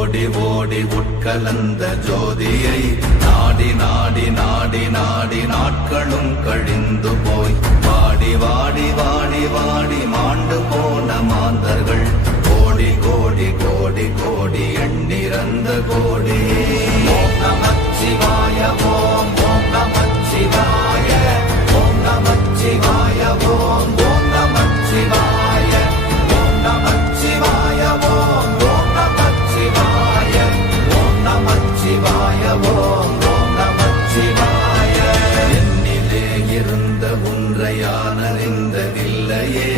ஓடி ஓடி உட்கலந்த ஜோதியை நாடி நாடி நாடி நாடி நாட்களும் கழிந்து போய் வாடி வாடி வாடி வாடி மாண்டு போன மாந்தர்கள் கோடி கோடி கோடி கோடி எண்ணிறந்த கோடி. ஓம் நமச்சிவாய ஓம் ஓம் நமச்சிவாய ஓம் நமச்சிவாய ஓம் ஓம் நமச்சிவாய ஓம் நமச்சிவாய ஓம் ஓம் நமச்சிவாய ஓம் நமச்சிவாய ஓம் ஓம் நமச்சிவாய. என்னிலே இருந்த ஒன்றை யான் அறிந்ததில்லையே,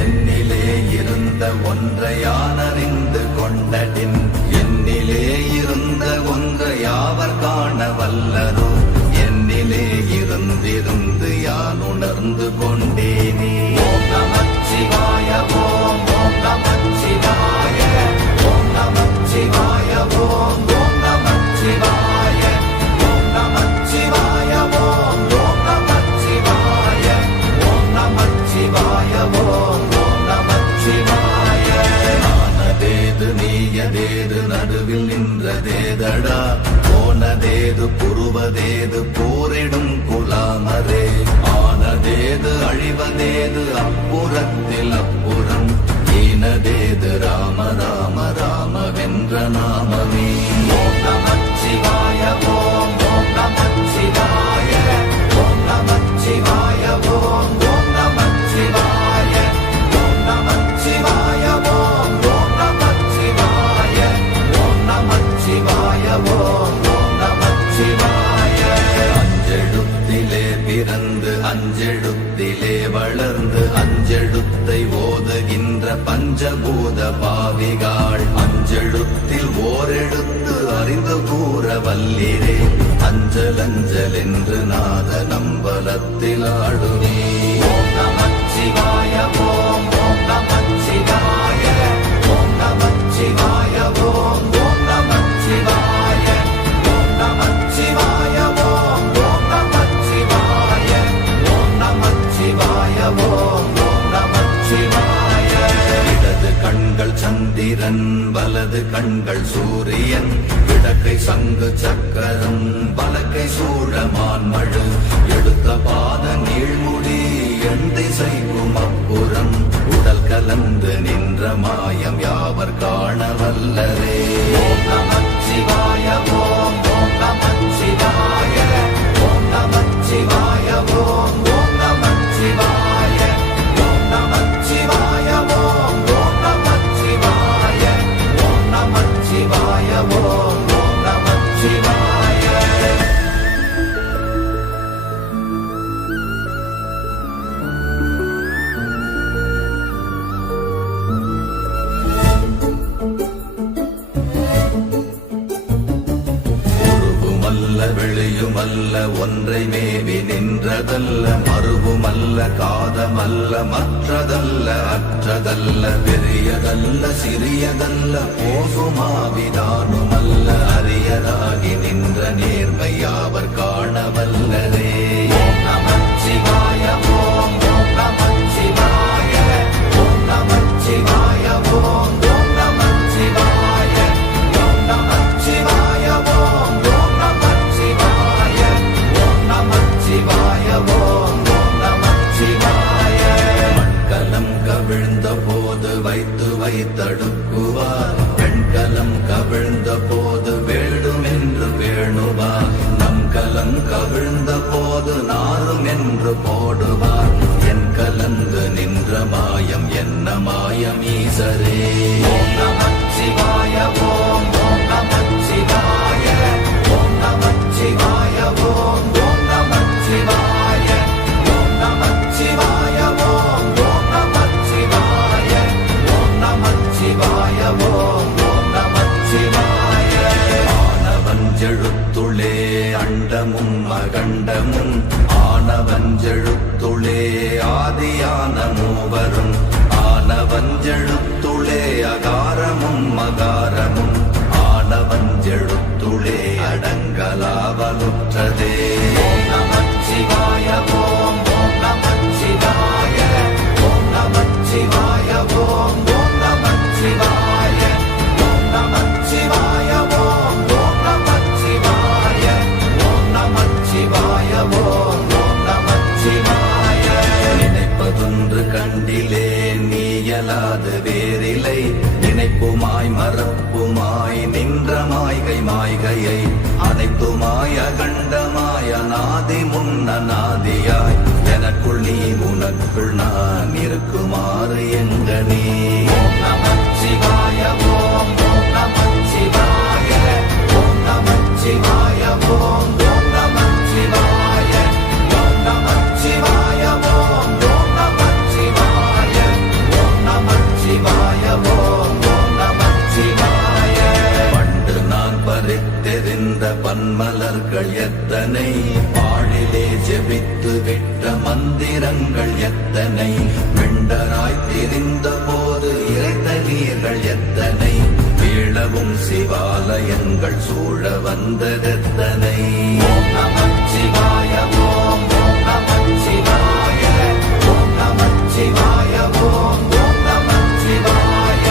என்னிலே இருந்த ஒன்றை யான் அறிந்து கொண்டடின், என்னிலே இருந்த ஒன்றை யாவர் காண வல்லரோ, என்னிலே இருந்திருந்து யான் உணர்ந்து கொண்டேனே. ஓம் நமச்சிவாய ஓம் ஓம் நமச்சிவாய ஓம் நமச்சிவாய ஓம் ஓம் நமச்சிவாய ஓம் நமச்சிவாய ஓம் ஓம் நமச்சிவாய ஓம் நமச்சிவாய ஓம் ஓம் நமச்சிவாய. ஆனதேது நீயதேது நடுவில் நின்றதேதடா, போனதேது புருவதேது போரிடும் குலாமரே, ஆனதேது அழிவதேது அப்புறத்தில் அப்புறம், ஈனதேது ராம ராம ராம வென்ற நாமமே. ஓம் நமச்சிவாய ஓம் ஓம் நமச்சிவாய ஓம் நமச்சிவாய ஓம் ஓம் நமச்சிவாய ஓம் நமச்சிவாய ஓம் ஓம் நமச்சிவாய ஓம் நமச்சிவாய ஓம் ஓம் நமச்சிவாய. அஞ்செழுத்திலே பிறந்து அஞ்செழுத்திலே வளர்ந்து அஞ்செழுத்தை ஓதுகின்ற பஞ்சபூத பாவிகாள், அஞ்செழுத்தில் ஓரெழுத்து அறிந்து கூற வல்லிரே, அஞ்சல் அஞ்சல் என்று நாத நம்பலத்தில் ஆடுவே. ஓம் நமச்சிவாய ஓம் ஓம் நமச்சிவாய ஓம் நமச்சிவாய ஓம் ஓம் நமச்சிவாய ஓம் நமச்சிவாய ஓம் ஓம் நமச்சிவாய ஓம் நமச்சிவாய ஓம் ஓம் நமச்சிவாய. இடது கண்கள் சந்திரன் வலது கண்கள் சூரியன், இடக்கை சங்கு சக்கரம் வலக்கை சூழமான் மழு, எடுத்த பாத நீழ்முடி எண் திசைக்கும் அப்புறம், உடல் கலந்து நின்ற மாயம் யாவர் காண வல்லரே. ஓம் நமச்சிவாய ஓம் ஓம் நமச்சிவாய ஓம் நமச்சிவாய ஓம் ஓம் நமச்சிவாய ஓம் நமச்சிவாய ஓம் ஓம் நமச்சிவாய ஓம் நமச்சிவாய ஓம் ஓம் நமச்சிவாய. வெளியுமல்ல ஒன்றை மேவி நின்றதல்ல, மறுவுமல்ல காதமல்ல மற்றதல்ல அற்றதல்ல, பெரியதல்ல சிறியதல்ல போகுமாவிதானுமல்ல, அரியதாகி நின்ற நேர்மை யாவர் காண வல்லரே. ஓம் நமச்சிவாய ஓம் ஓம் நமச்சிவாய ஓம் நமச்சிவாய ஓம் ஓம் நமச்சிவாய ஓம் நமச்சிவாய ஓம் ஓம் நமச்சிவாய ஓம் நமச்சிவாய ஓம் ஓம் நமச்சிவாய. மண்கலம் கவிழ்ந்த போது வைத்து வைத்தடுக்குவார், பெண்கலம் கவிழ்ந்த போது வேண்டும் என்று வேணுவார், நம் கலம் கவிழ்ந்த போது நாரும் என்று போடுவார், என் கலந்து நின்ற மாயம் என்ன மாயம் ஈசரே. ஓம் நமச்சிவாய ஓம் ஓம் நமச்சிவாய ஓம் நமச்சிவாய ஓம் ஓம் நமச்சிவாய ஓம் நமச்சிவாய ஓம் ஓம் நமச்சிவாய ஓம் நமச்சிவாய ஓம் ஓம் நமச்சிவாய. ஆனவஞ்செழுத்துளே அண்டமும் அகண்டமும், ஆனவஞ்செழுத்துளே ஆதியான மூவரும், ஆனவஞ்செழுத்துளே அகாரமும் மகாரமும், ஆனவஞ்செழுத்துளே அடங்கலாவலுற்றதே. ஓம் நமச்சிவாய ஓம் ஓம் நமச்சிவாய ஓம் நமச்சிவாய ஓம் ஓம் நமச்சிவாய ஓம் நமச்சிவாய ஆதி முன்னநாதியாய் எனக்குள் நீ உனக்குள் நான் இருக்குமாறு எங்க நீ ஓம் நமச்சிவாய ஓம் ஓம் நமச்சிவாய ஓம் நமச்சிவாய ஓம் ஓம் நமச்சிவாய ஓம் நமச்சிவாய ஓம் ஓம் நமச்சிவாய ஓம் நமச்சிவாய ஓம் ஓம் நமச்சிவாய பண்டு நான் பறித்தெறிந்த பன்மலர்கள் எத்தனை பாழிலே ஜெபித்து விட்ட மந்திரங்கள் எத்தனை வெண்டராய் திரிந்த போது இறைத்த நீர்கள் எத்தனை வீழவும் சிவாலயங்கள் சூழ வந்ததெத்தனை ஓம் நமச்சிவாய ஓம் ஓம் நமச்சிவாய ஓம் நமச்சிவாய ஓம் ஓம் நமச்சிவாய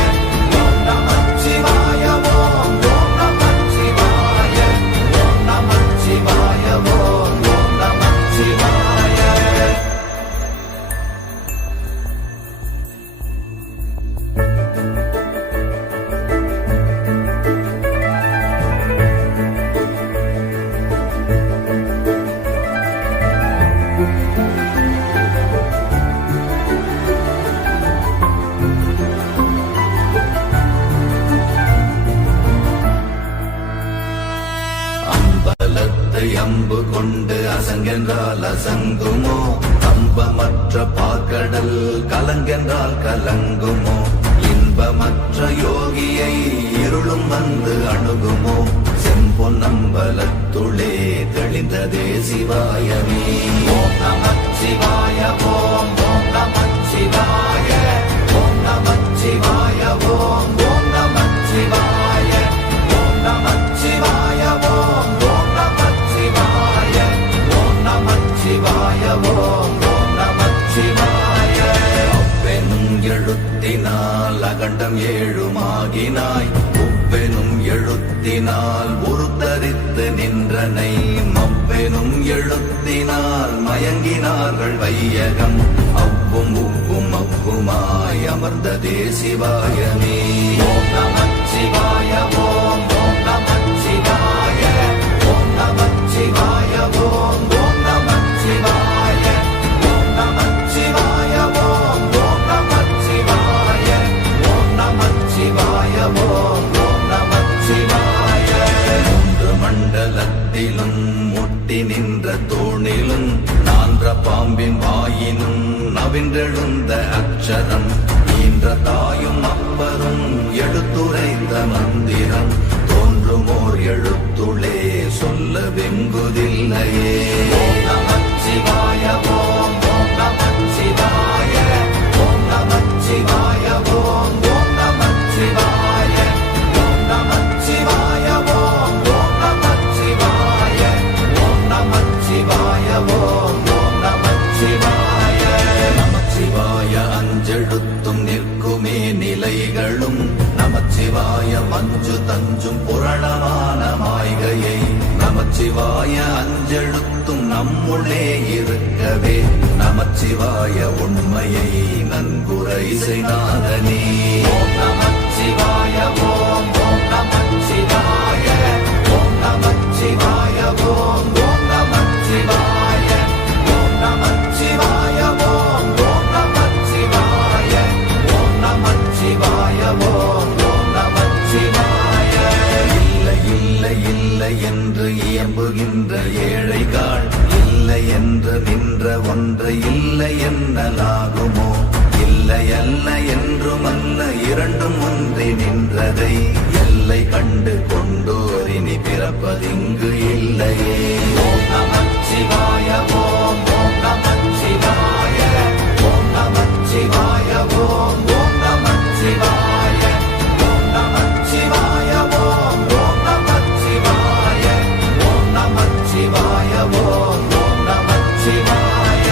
ஓம் நமச்சிவாய ஓம் ஓம் நமச்சிவாய ஓம் நமச்சிவாய ஓம் ஓம் நமச்சிவாய அம்பலத்தை அம்பு கொண்டு அசங்கென்றால் அசங்குமோ கம்பமற்ற பாக்கடல் கலங்கென்றால் கலங்குமோ இன்பமற்ற யோகியை இருளும் வந்து அணுகுமோ செம்பொன்னம்பலத்துளே தெளிந்ததே சிவாயமே ஓம் நமச்சிவாய ஓம் ஓம் நமச்சிவாய ஓம் நமச்சிவாய ஓம் ஓம் நமச்சிவாய ஓம் நமச்சிவாய ஓம் ஓம் நமச்சிவாய ஓம் நமச்சிவாய ஓம் ஓம் நமச்சிவாய அவ்வெனும் எழுத்தினால் அகண்டம் ஏழுமாகினாய் உவ்வெனும் எழுத்தினால் உருத்தரித்து நின்றனை மவ்வெனும் எழுத்தினால் மயங்கினார்கள் வையகம் அவ்வும் உவ்வும் அவ்வுமாய் அமர்ந்ததே சிவாயமே ஓம் நமச்சிவாய ஓம் ஓம் நமச்சிவாய ஓம் நமச்சிவாய ஓம் ஓம் நமச்சிவாய ஓம் நமச்சிவாய ஓம் ஓம் நமச்சிவாய ஓம் நமச்சிவாய ஓம் ஓம் நமச்சிவாய மூன்று மண்டலத்திலும் முட்டி நின்ற தூணிலும் நான்ற பாம்பின் வாயினும் நவின்றெழுந்த அக்ஷரம் ஈன்ற தாயும் அப்பரும் எடுத்துரைத்த மந்திரம் தோன்றுமோர் எழுத்துளே சொல்ல வெங்குதில்லையே ஓம் நமச்சிவாய ஓம் ஓம் நமச்சிவாய ஓம் நமச்சிவாய ஓம் ஓம் நமச்சிவாய ஓம் நமச்சிவாய ஓம் ஓம் நமச்சிவாய ஓம் நமச்சிவாய ஓம் ஓம் நமச்சிவாய நமச்சிவாய அஞ்செழுத்தும் நிற்குமே நிலைகளும் நமச்சிவாய மஞ்சு தஞ்சும் புரணமான மாய்கையை நமச்சிவாய அஞ்செழுத்தும் நம்முள்ளே இருக்கவே நமச்சிவாய உண்மையை நன்குரை செய்தாதனே ஓம் நமச்சிவாய ஓம் ஓம் நமச்சிவாய ஓம் நமச்சிவாய ஓம் ஓம் நமச்சிவாய ஓம் நமச்சிவாய ஓம் ஓம் நமச்சிவாய ஓம் நமச்சிவாய ஓம் ஓம் நமச்சிவாய இல்லை இல்லை இல்லை என்று இயம்புகின்ற ஏழைகாள் இல்லை என்று நின்ற ஒன்று இல்லை என்னலாகுமோ இல்லை அல்ல என்றுமல்ல இரண்டும் ஒன்றி நின்றதை எல்லை கண்டு கொண்டோரினி பிறப்பதிங்கு இல்லையே ஓம் நமச்சிவாய ஓம் ஓம் நமச்சிவாய ஓம் நமச்சிவாய ஓம் ஓம் நமச்சிவாய ஓம் நமச்சிவாய ஓம் ஓம் நமச்சிவாய ஓம் நமச்சிவாய ஓம் ஓம் நமச்சிவாய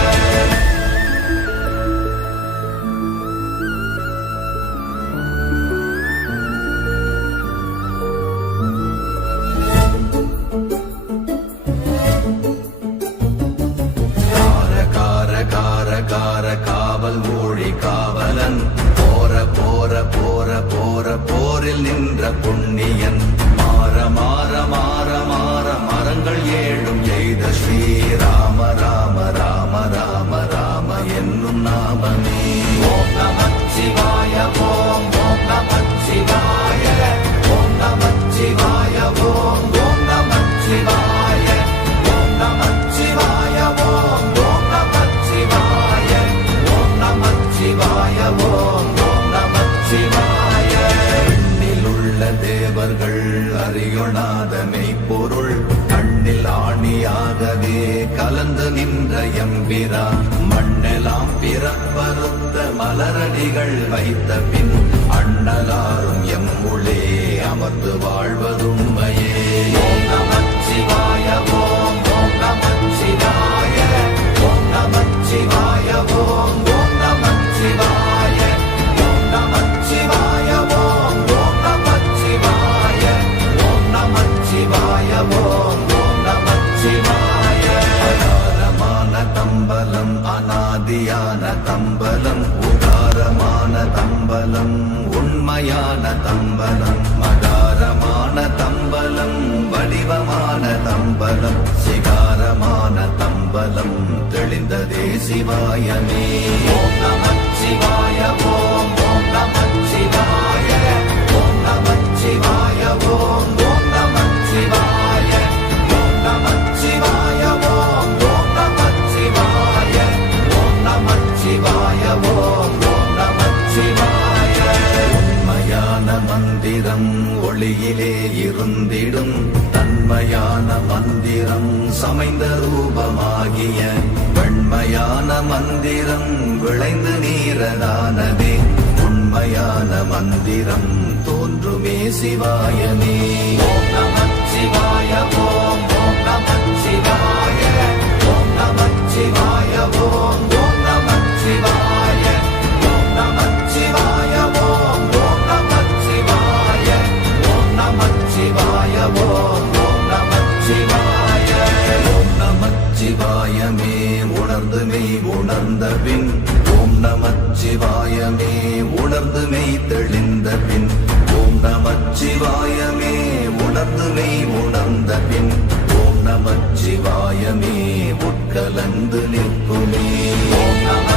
தேவர்கள் அறியொணாத மெய்ப்பொருள் கண்ணில் ஆணியாகவே கலந்து நின்ற எம்பிரா மண்ணெல்லாம் பிறப்பறுத்த மலரடிகள் வைத்த பின் அண்ணலாரும் எம்முளே அமர்ந்து வாழ்வதுண்மையே. ஓம் நமச்சிவாய ஓம் ஓம் நமச்சிவாய ஓம் நமச்சிவாய ஓம் ஓம் நமச்சிவாய ஓம் நமச்சிவாய ஓம் ஓம் நமச்சிவாய ஓம் நமச்சிவாய ஓம் ஓம் நமச்சிவாய. அகாரமான தம்பலம் அநாதியான தம்பலம் உகாரமான தம்பலம் உண்மையான தம்பலம் மகாரமான தம்பலம் வடிவமான தம்பலம் சிகாரமான தம்பலம் தெளிந்ததே சிவாயமே. ஓம் நமச்சிவாய ஓம் ஓம் நமச்சிவாய ஓம் நமச்சிவாய ஓம் ஓம் நமச்சிவாய ஓம் நமச்சிவாய ஓம் ஓம் நமச்சிவாய ஓம் நமச்சிவாய ஓம் ஓம் நமச்சிவாய. உண்மையான மந்திரம் ஒளியிலே இருந்திடும் தன்மையான மந்திரம் சமைந்த ரூபமாகிய வெண்மையான மந்திரம் விளைந்து நீரதானதே உண்மையான மந்திரம் தோன்றுமே சிவாயமே. ஓம் நமச்சிவாய ஓம் ஓம் நமச்சிவாய ஓம் நமச்சிவாய ஓம் ஓம் நமச்சிவாய ஓம் நமச்சிவாய ஓம் ஓம் நமச்சிவாய ஓம் நமச்சிவாய ஓம் ஓம் நமச்சிவாய. ஓம் நமச்சிவாயமே உணர்ந்து மெய் உணர்ந்த பின் ஓம் நமச்சிவாயமே உணர்ந்து மெய் தெளிந்த பின் ஓம் நமச்சிவாயமே உணர்ந்து மெய் உணர்ந்த பின் ஓம் நமச்சிவாயமே உட்கலந்து நிற்குமே. ஓம் நம